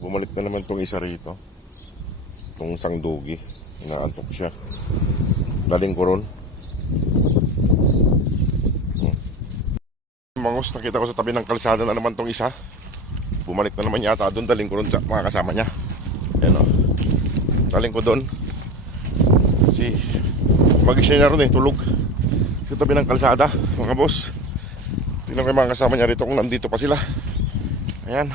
Bumalik na naman tong isa rito. Itong isang dugi. Inaantok siya. Daling ko ron. Mangos, nakita ko sa tabi ng kalsada na naman tong isa. Bumalik na naman yata doon. Daling ko ron mga kasama niya. Ayan o. Daling ko doon. Kasi magisya niya ron tulog. Sa tabi ng kalsada, mga boss. Tingnan ko yung mga kasama niya rito kung nandito pa sila. Ayan.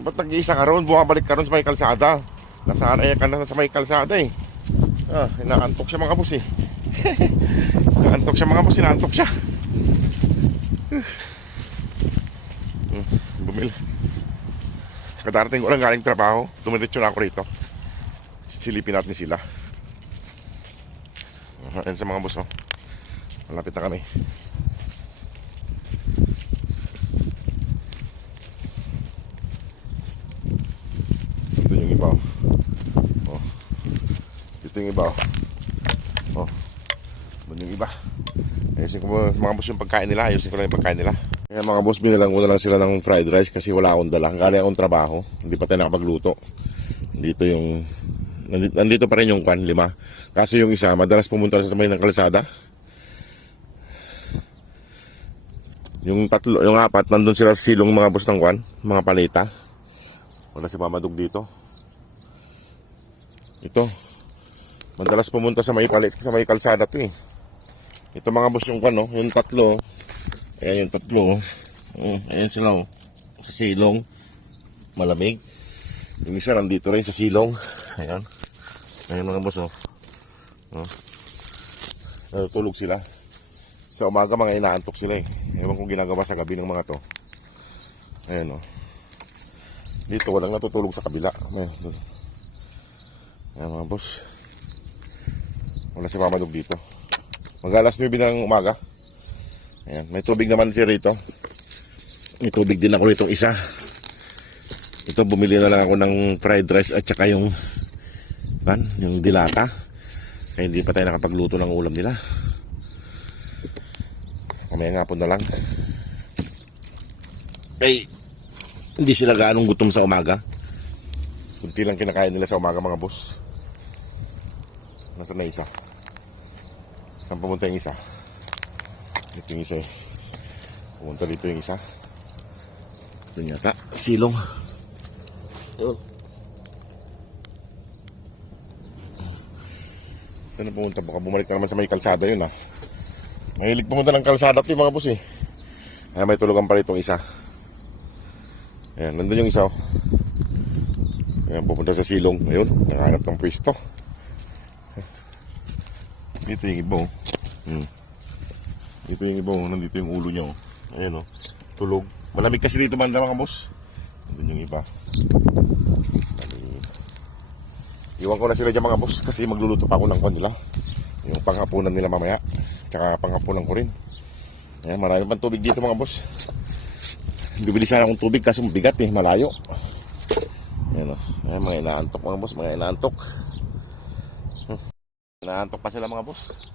Ba't nag-iisa ka ron? Bumabalik ka ron sa may kalsada. Nasanay ka na sa may kalsada eh. Inaantok siya mga boss eh. Inaantok siya mga boss, inaantok siya. Bumili. Kadarating ko lang galing trabaho. Dumiretso na ako rito. Silipin natin sila. Ayan sa mga boss oh. Malapit na kami. Ito yung iba oh. Ito yung iba oh. Ito yung iba. Ayusin ko mga boss yung pagkain nila. Ayusin ko lang yung pagkain nila. Kaya mga boss, binilang ko na lang sila ng fried rice kasi wala akong dala. Galing akong trabaho. Hindi pa tayo nakapagluto. Nandito pa rin yung kwan, 5. Kasi yung isa, madalas pumunta sa may ng kalsada. Yung 4, yung 4, nandun sila sa silong mga boss ng kwan, mga paleta. Wala si Mamadug dito. Ito. Madalas pumunta sa may palit, sa may kalsada to eh. Ito mga boss yung kwan, no? Yung 3. Ayan yung 3. Ayan sila oh. Sa silong. Malamig. Yung isa nandito rin sa silong. Ayan. Ayan mga boss oh. Natutulog sila. Sa umaga mga inaantok sila eh. Ewan kung ginagawa sa gabi ng mga to. Ayan oh. Dito walang natutulog sa kabila. Ayan mga boss. Wala si Mamadog dito. Mag-alas 9 ng umaga. Ayan. May tubig naman siya rito. May tubig din ako rito isa. Ito bumili na lang ako ng fried rice at saka yung dilata. Kaya hindi pa tayo nakapagluto ng ulam nila. Mamaya nga po na lang. Ay, hindi sila gaanong gutom sa umaga. Kunti lang kinakain nila sa umaga mga boss. Nasaan na isa? Saan pumunta yung isa? Ito yung isa eh. Pumunta dito yung isa. Ito yata, silong. Yun. Saan na pumunta? Baka bumalik na naman sa may kalsada yun ah. Mahilig pumunta ng kalsada ito yung mga boss eh. Ayan, may tulugan pa rito isa. Ayan, nandun yung isa oh. Ayan, pupunta sa silong. Ayun, nakahanap ng pwesto. Dito yung iba oh. Dito yung iba oh. Nandito yung ulo niya oh. Ayan oh. Tulog. Malamig kasi dito man mga boss. Nandun yung iba. Iwan ko na sila dyan mga boss kasi magluluto pa ako ng kanila. Yung panghapunan nila mamaya. Tsaka panghapunan ko rin. Ayan, marami pang tubig dito mga boss. Bibili sana akong tubig kasi mabigat eh, malayo. Ayan o. Ayan, mga inaantok mga boss, mga inaantok. Inaantok pa sila mga boss.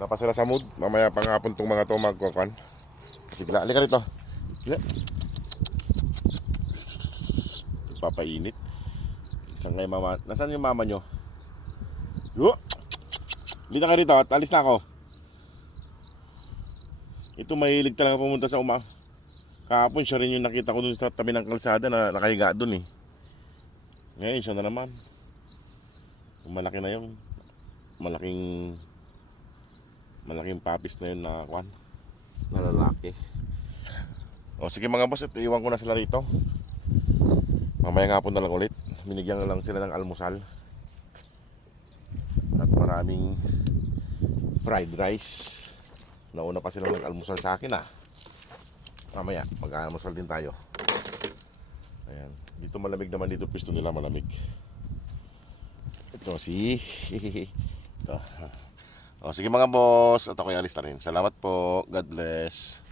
Wala pa sila sa mood. Mamaya panghapon tong mga to magkukuhan. Sige lang, alika rito. Sige. Papainit. Saan kayo mama? Nasaan yung mama nyo? Yo! Lita ka rito at alis na ako. Ito mahilig talaga pumunta sa kahapon siya rin yung nakita ko dun sa tabi ng kalsada na nakahiga dun eh. Ngayon siya na naman. Malaki na yun. Malaking papis na yun na kwan. Na lalaki. O sige mga boss, ito iwan ko na sila rito. Mamaya nga po na lang ulit. Binigyan na lang sila ng almusal. At maraming fried rice. Nauna pa sila nag-almusal sa akin ah. Mamaya mag-almusal din tayo. Ayan. Dito malamig naman dito. Pisto nila malamig. Ito si ito. O sige mga boss. At ako'y alis na rin. Salamat po. God bless.